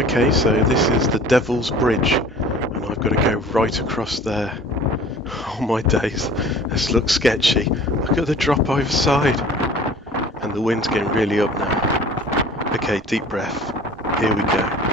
Okay, so this is the Devil's Bridge, and I've got to go right across there. Oh my days, this looks sketchy. Look at the drop either side. And the wind's getting really up now. Okay, deep breath. Here we go.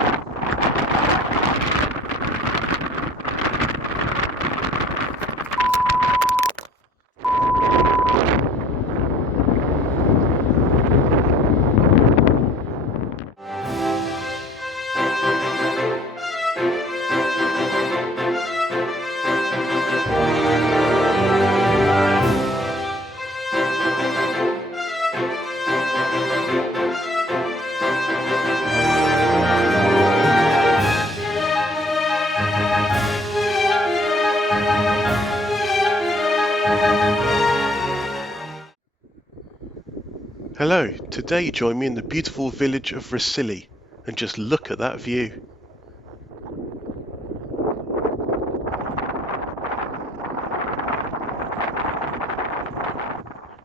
Hello, today join me in the beautiful village of Rhossili, and just look at that view.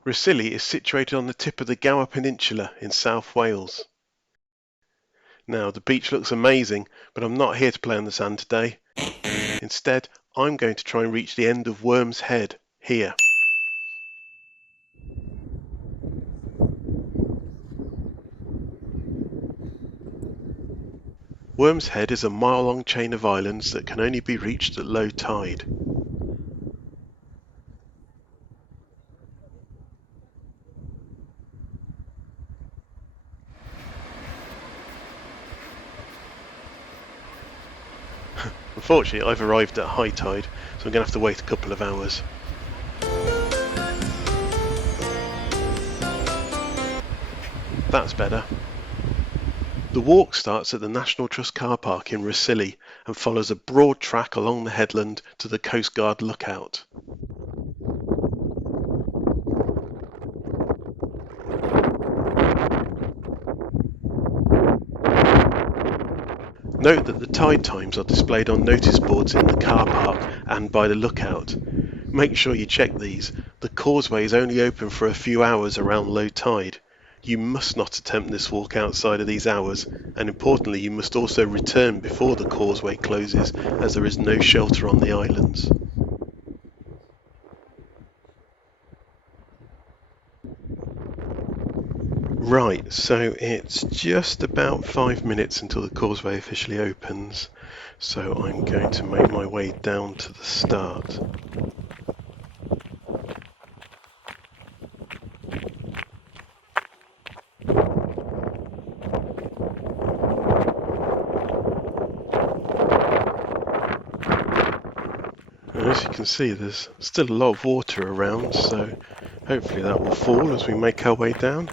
Rhossili is situated on the tip of the Gower Peninsula in South Wales. Now, the beach looks amazing, but I'm not here to play on the sand today. Instead, I'm going to try and reach the end of Worm's Head, here. Worm's Head is a mile-long chain of islands that can only be reached at low tide. Unfortunately, I've arrived at high tide, so I'm going to have to wait a couple of hours. That's better. The walk starts at the National Trust car park in Rhossili and follows a broad track along the headland to the Coast Guard lookout. Note that the tide times are displayed on notice boards in the car park and by the lookout. Make sure you check these. The causeway is only open for a few hours around low tide. You must not attempt this walk outside of these hours, and importantly you must also return before the causeway closes, as there is no shelter on the islands. Right, so it's just about 5 minutes until the causeway officially opens, so I'm going to make my way down to the start. And as you can see, there's still a lot of water around, so hopefully that will fall as we make our way down.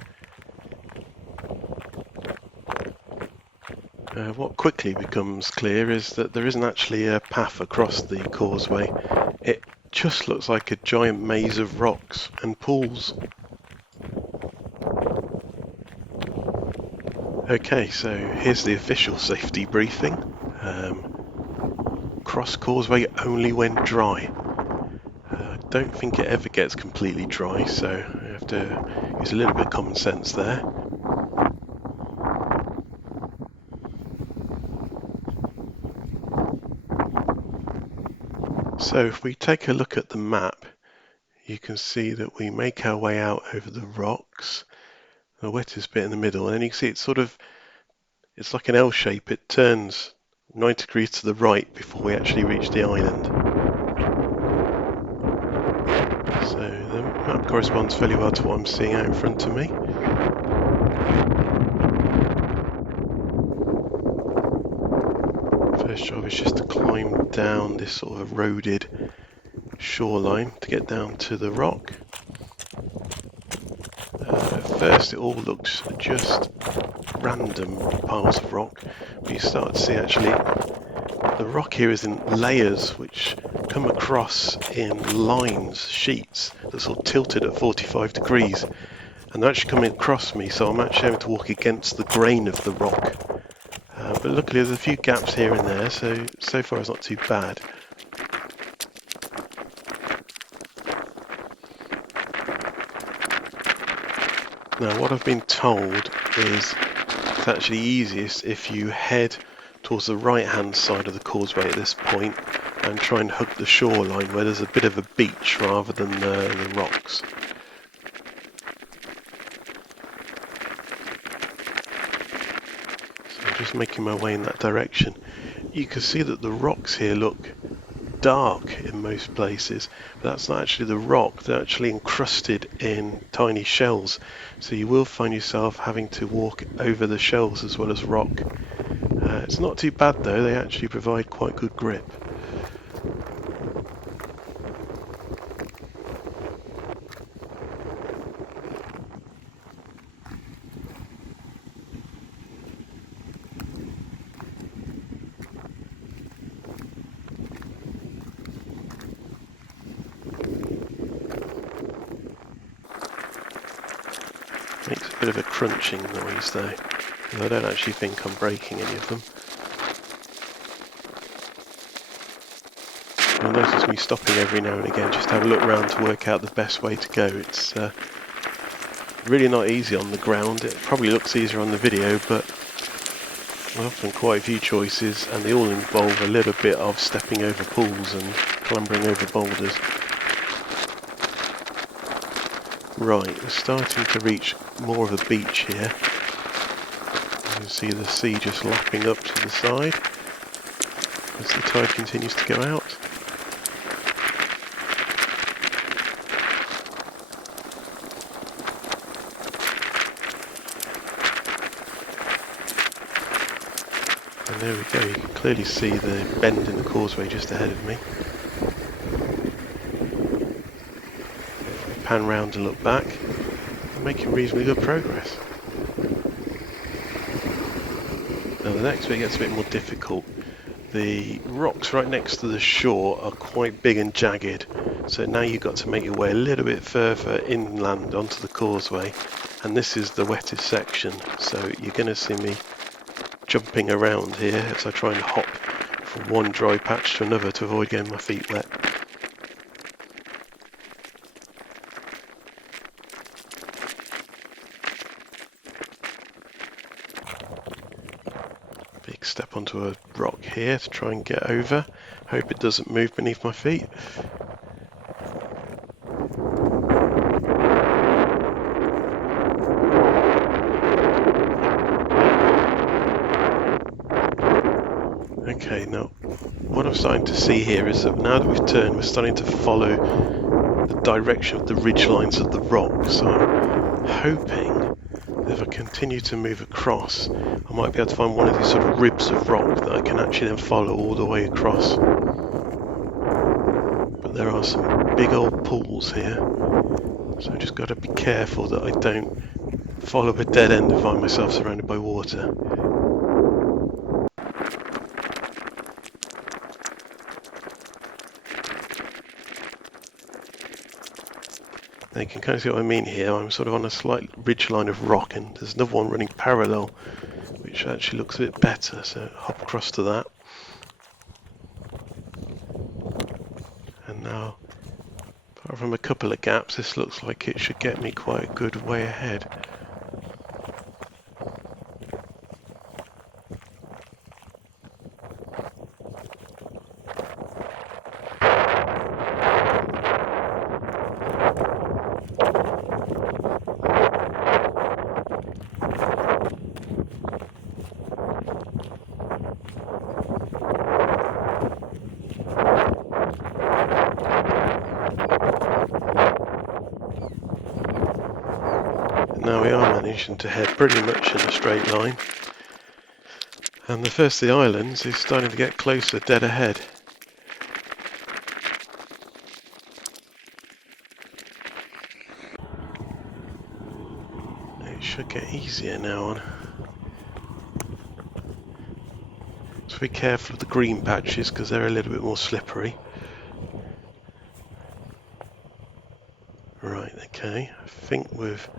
What quickly becomes clear is that there isn't actually a path across the causeway. It just looks like a giant maze of rocks and pools. Okay, so here's the official safety briefing. Cross causeway only when dry. I don't think it ever gets completely dry, so you have to use a little bit of common sense there. So if we take a look at the map, you can see that we make our way out over the rocks, the wettest bit in the middle, and then you can see it's like an L shape. It turns 90 degrees to the right before we actually reach the island. So the map corresponds fairly well to what I'm seeing out in front of me. First job is just to climb down this sort of eroded shoreline to get down to the rock. At first it all looks just random piles of rock, but you start to see actually the rock here is in layers which come across in lines, sheets that sort of tilted at 45 degrees, and they're actually coming across me, so I'm actually having to walk against the grain of the rock. But luckily there's a few gaps here and there, so far it's not too bad. Now what I've been told is it's actually easiest if you head towards the right hand side of the causeway at this point and try and hug the shoreline where there's a bit of a beach rather than the rocks. So I'm just making my way in that direction. You can see that the rocks here look dark in most places, but that's not actually the rock. They're actually encrusted in tiny shells, so you will find yourself having to walk over the shells as well as rock. It's not too bad though, they actually provide quite good grip. Makes a bit of a crunching noise though, and I don't actually think I'm breaking any of them. You'll notice me stopping every now and again just to have a look around to work out the best way to go. It's really not easy on the ground. It probably looks easier on the video, but there's often quite a few choices and they all involve a little bit of stepping over pools and clambering over boulders. Right, we're starting to reach more of a beach here. You can see the sea just lapping up to the side as the tide continues to go out. And there we go, you can clearly see the bend in the causeway just ahead of me. Pan round and look back, I'm making reasonably good progress. Now the next bit gets a bit more difficult. The rocks right next to the shore are quite big and jagged, so now you've got to make your way a little bit further inland onto the causeway, and this is the wettest section, so you're going to see me jumping around here as I try and hop from one dry patch to another to avoid getting my feet wet. Big step onto a rock here to try and get over. Hope it doesn't move beneath my feet. Okay, now what I'm starting to see here is that now that we've turned, we're starting to follow the direction of the ridge lines of the rock. So I'm hoping that if I continue to move across, I might be able to find one of these sort of ribs of rock that I can actually then follow all the way across. But there are some big old pools here, so I've just got to be careful that I don't follow a dead end and find myself surrounded by water. Now you can kind of see what I mean here. I'm sort of on a slight ridge line of rock, and there's another one running parallel, which actually looks a bit better, so hop across to that. And now, apart from a couple of gaps, this looks like it should get me quite a good way ahead. Now we are managing to head pretty much in a straight line, and the first of the islands is starting to get closer, dead ahead. It should get easier now on. So be careful of the green patches because they're a little bit more slippery. Right, okay, I think we've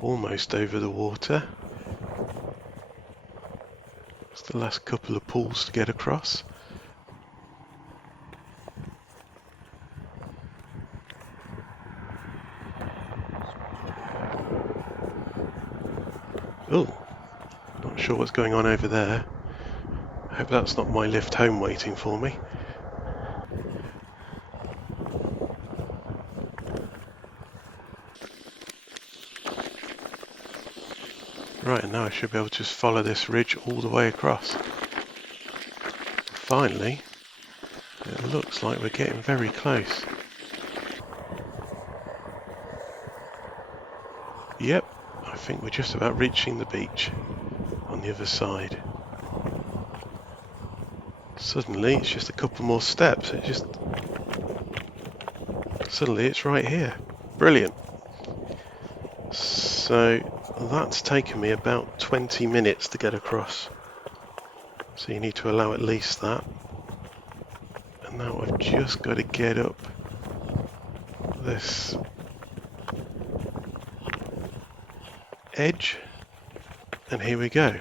almost over the water. It's the last couple of pools to get across. Oh, not sure what's going on over there. hope that's not my lift home waiting for me. Right, and now I should be able to just follow this ridge all the way across. Finally, it looks like we're getting very close. Yep, I think we're just about reaching the beach on the other side. Suddenly, it's just a couple more steps. Suddenly it's right here. Brilliant. So that's taken me about 20 minutes to get across. So you need to allow at least that. And now I've just got to get up this edge. And here we go.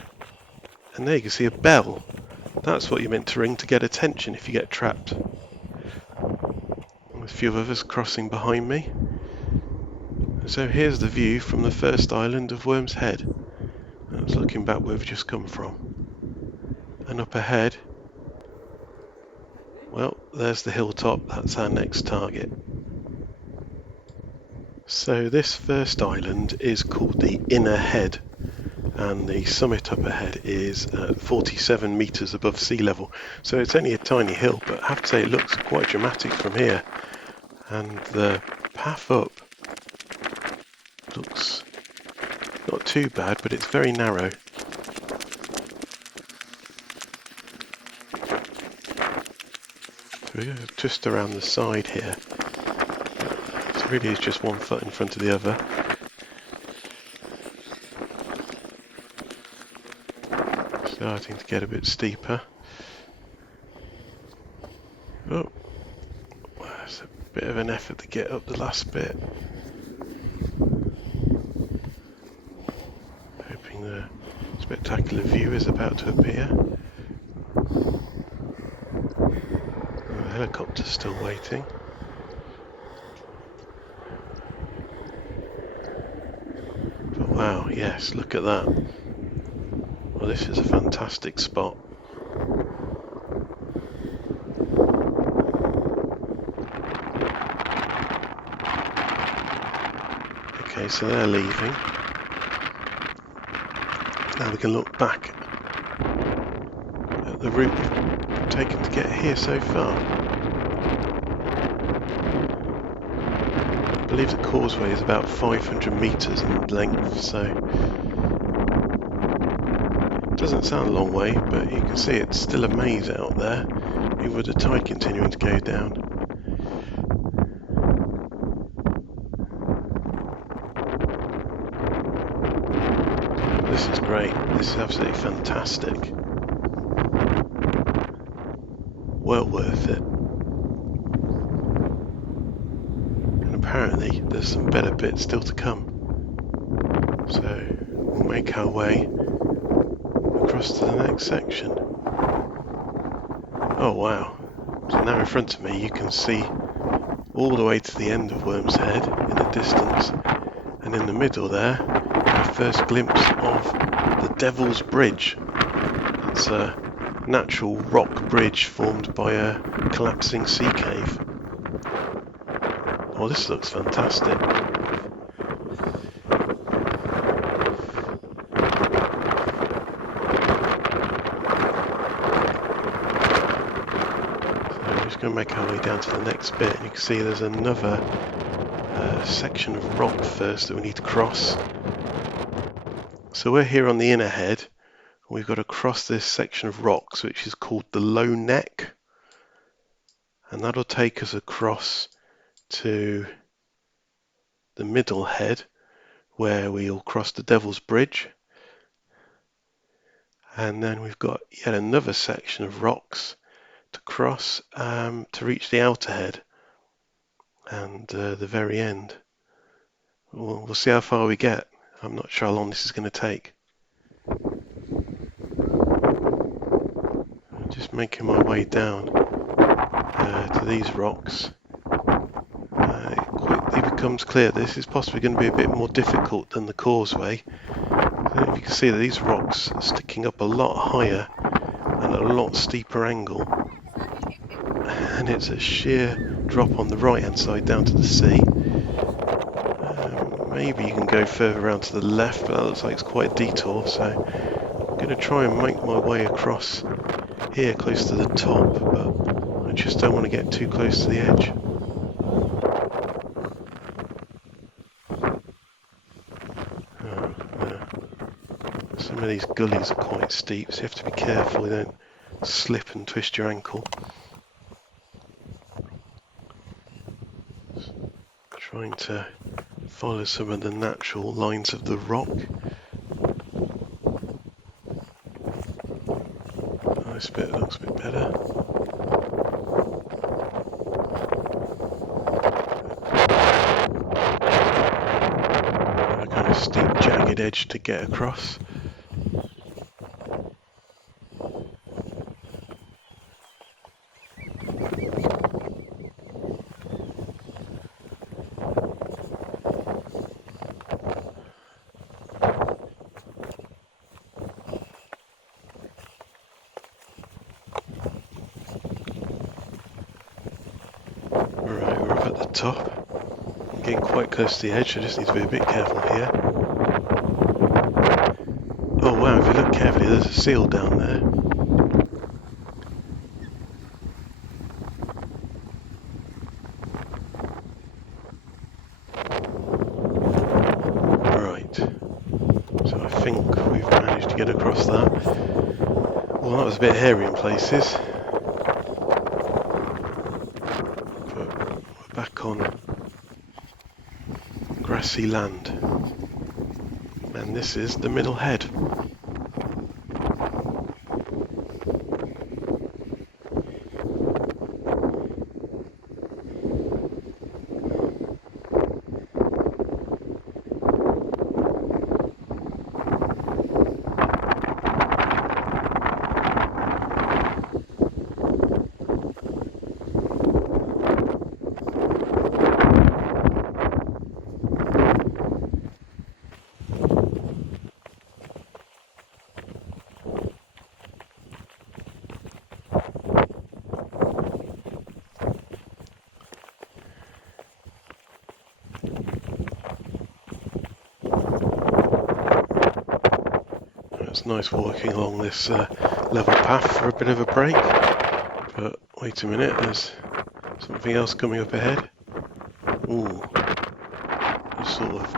And there you can see a bell. That's what you're meant to ring to get attention if you get trapped. There's a few others crossing behind me. So here's the view from the first island of Worm's Head. That's looking back where we've just come from. And up ahead, well, there's the hilltop. That's our next target. So this first island is called the Inner Head, and the summit up ahead is 47 metres above sea level. So it's only a tiny hill, but I have to say it looks quite dramatic from here. And the path up looks not too bad, but it's very narrow. So we're going to twist around the side here. It really is just one foot in front of the other. Starting to get a bit steeper. Oh, that's a bit of an effort to get up the last bit. Hoping the spectacular view is about to appear. The helicopter's still waiting. But wow, yes, look at that. Well, this is a fantastic spot. Okay, so they're leaving. Now we can look back at the route we've taken to get here so far. I believe the causeway is about 500 metres in length, so it doesn't sound a long way, but you can see it's still a maze out there, even with the tide continuing to go down. This is great. This is absolutely fantastic. Well worth it. And apparently there's some better bits still to come. So we'll make our way across to the next section. Oh wow. So now in front of me you can see all the way to the end of Worm's Head in the distance. And in the middle there, our first glimpse of the Devil's Bridge. It's a natural rock bridge formed by a collapsing sea cave. Oh, this looks fantastic. So we're just going to make our way down to the next bit, and you can see there's another section of rock first that we need to cross. So we're here on the Inner Head. We've got to cross this section of rocks which is called the Low Neck, and that'll take us across to the Middle Head where we'll cross the Devil's Bridge, and then we've got yet another section of rocks to cross to reach the Outer Head and the very end. We'll see how far we get. I'm not sure how long this is going to take. I'm just making my way down to these rocks. It quickly becomes clear this is possibly going to be a bit more difficult than the causeway. If you can see that these rocks are sticking up a lot higher and a lot steeper angle, and it's a sheer drop on the right hand side down to the sea. Maybe you can go further around to the left, but that looks like it's quite a detour, so I'm going to try and make my way across here close to the top, but I just don't want to get too close to the edge. Some of these gullies are quite steep, so you have to be careful you don't slip and twist your ankle. Trying to follow some of the natural lines of the rock. This bit looks a bit better. A kind of steep, jagged edge to get across. Right, we're up at the top. I'm getting quite close to the edge, so I just need to be a bit careful here. Oh wow, if you look carefully, there's a seal down there. Right, so I think we've managed to get across that. Well, that was a bit hairy in places. Back on grassy land, and this is the middle head. It's nice walking along this level path for a bit of a break, but wait a minute, there's something else coming up ahead. Ooh, a sort of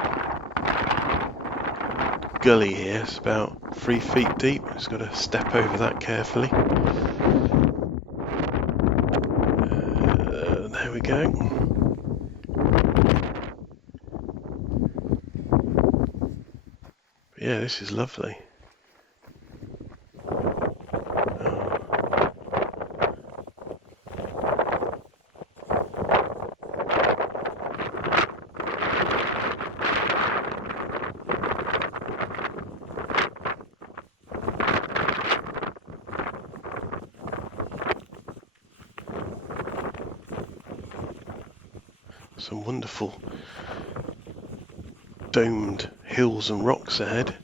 gully here, it's about 3 feet deep, just got to step over that carefully. There we go. Yeah, this is lovely. Some wonderful domed hills and rocks ahead,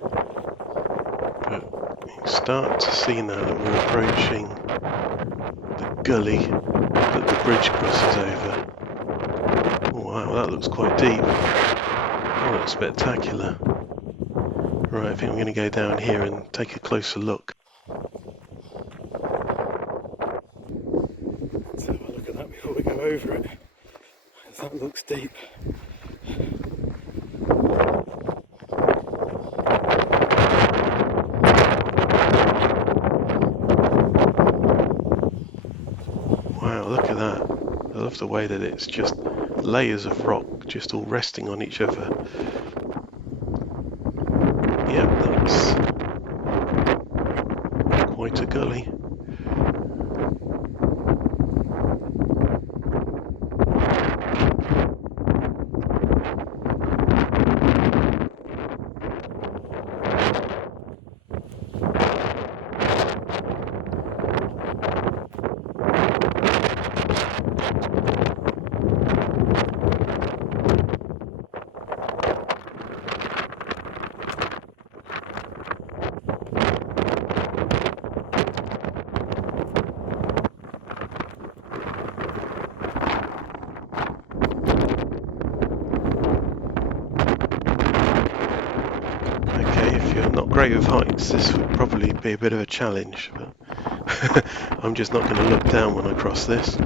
but you can start to see now that we're approaching the gully that the bridge crosses over. Oh, wow, that looks quite deep. Oh, that's spectacular. Right, I think I'm going to go down here and take a closer look. Let's have a look at that before we go over it. That looks deep. Wow, look at that. I love the way that it's just layers of rock just all resting on each other. Yep, that's quite a gully. not great with heights, this would probably be a bit of a challenge, but I'm just not going to look down when I cross this.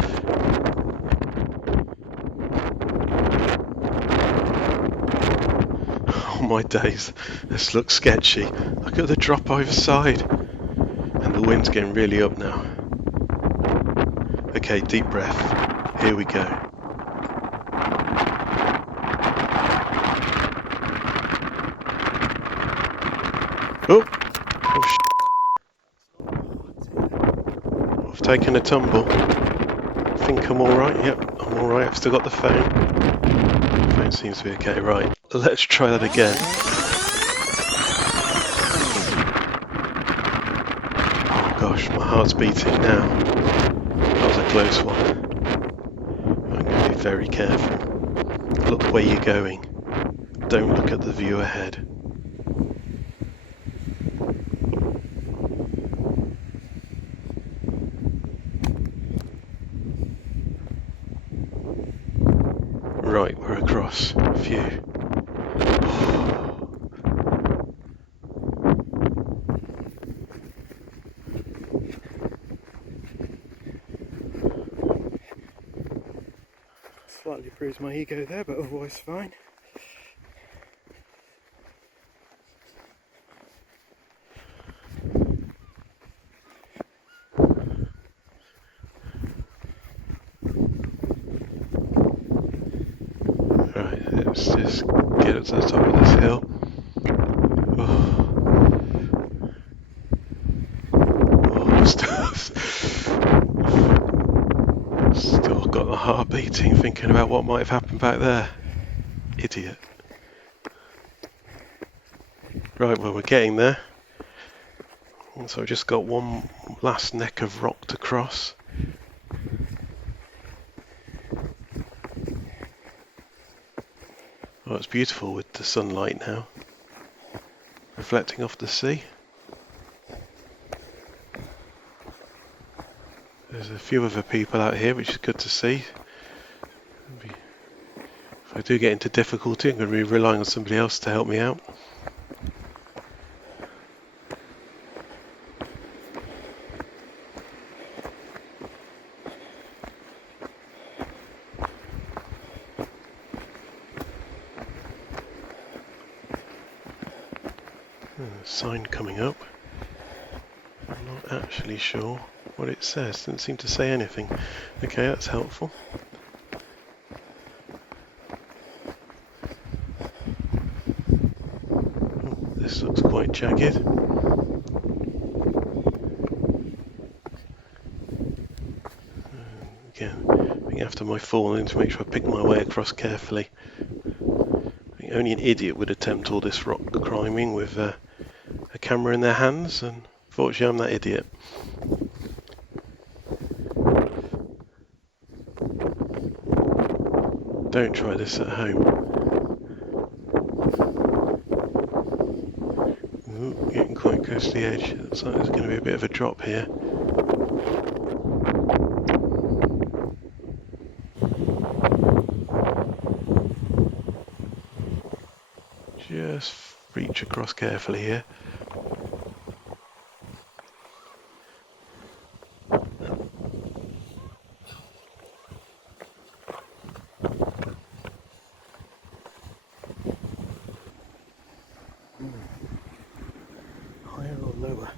Oh my days, this looks sketchy. Look at the drop over side. And the wind's getting really up now. Okay, deep breath. Here we go. Oh! I've taken a tumble. I think I'm alright. Yep, I'm alright. I've still got the phone. The phone seems to be okay. Right, let's try that again. Oh gosh, my heart's beating now. That was a close one. I'm going to be very careful. Look where you're going. Don't look at the view ahead. Right, we're across. Phew. Slightly bruised my ego there, but otherwise fine. Right, let's just get up to the top of this hill. Still got the heart beating, thinking about what might have happened back there. Idiot. Right, well, we're getting there. And so I've just got one last neck of rock to cross. Oh, it's beautiful with the sunlight now, reflecting off the sea. There's a few other people out here, which is good to see. If I do get into difficulty, I'm going to be relying on somebody else to help me out. Sign coming up. I'm not actually sure what it says. Doesn't seem to say anything. Okay, that's helpful. Oh, this looks quite jagged. Again, I think after my fall, I need to make sure I pick my way across carefully. I think only an idiot would attempt all this rock climbing with a camera in their hands, and fortunately I'm that idiot. Don't try this at home. Ooh, getting quite close to the edge. Looks like there's going to be a bit of a drop here. Just reach across carefully here. Higher or lower?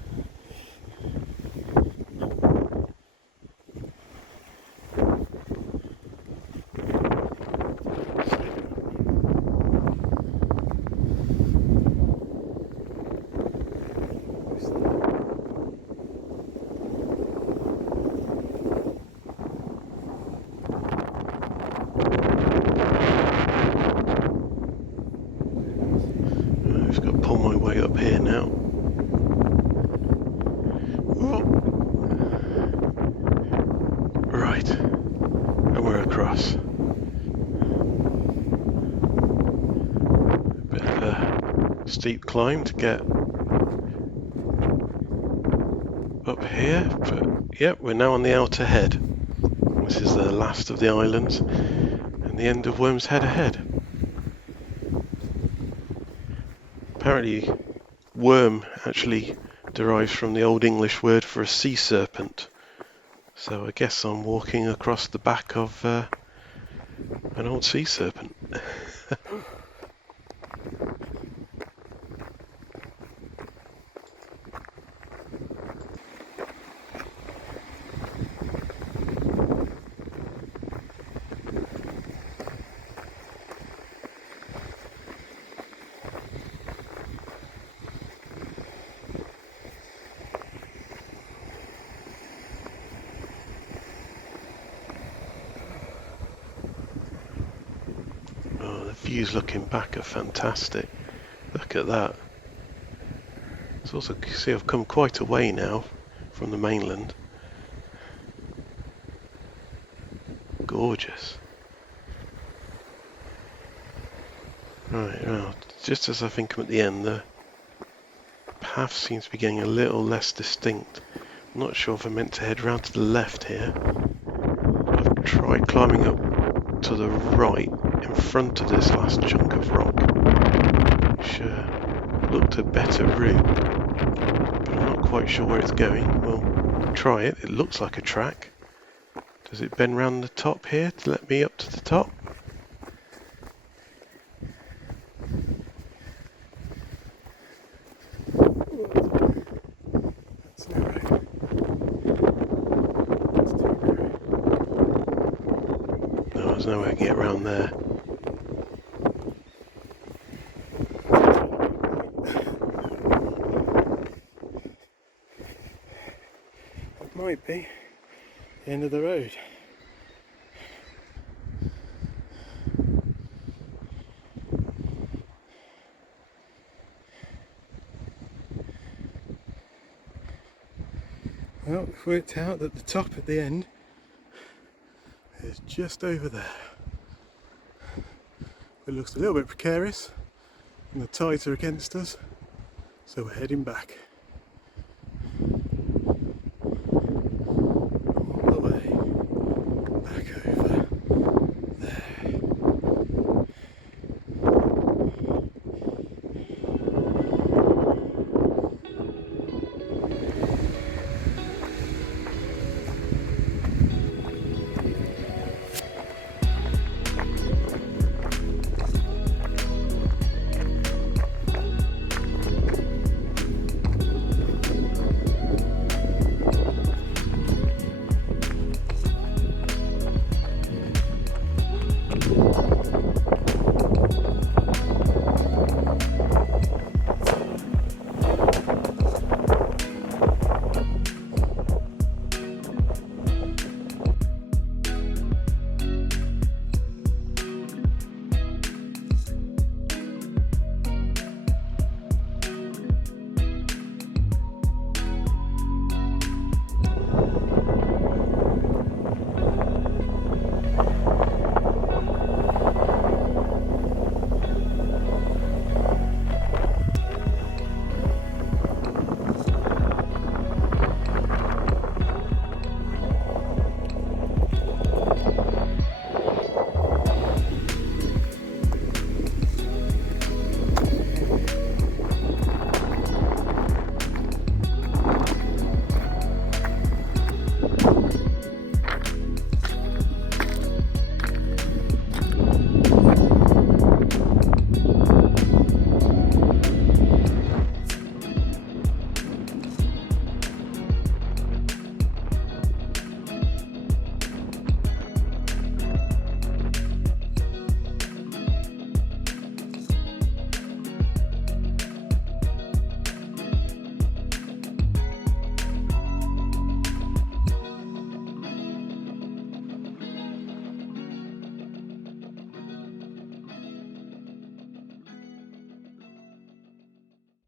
I've just got to pull my way up here now. Whoa. Right, and we're across. A bit of a steep climb to get up here, but yep, we're now on the outer head. This is the last of the islands and the end of Worm's Head ahead. Apparently worm actually derives from the Old English word for a sea serpent. So I guess I'm walking across the back of an old sea serpent. Oh, the views looking back are fantastic. Look at that. It's also, you see, I've come quite a way now from the mainland. Gorgeous. Right, well, just as I think I'm at the end, the path seems to be getting a little less distinct. I'm not sure if I'm meant to head round to the left here. I've tried climbing up to the right in front of this last chunk of rock, which looked a better route, but I'm not quite sure where it's going. We'll try it. It looks like a track. Does it bend round the top here to let me up to the top? That's narrow. No, there's no way I can get around there. It might be the end of the road. Well, we've worked out that the top at the end is just over there. It looks a little bit precarious and the tides are against us, so we're heading back.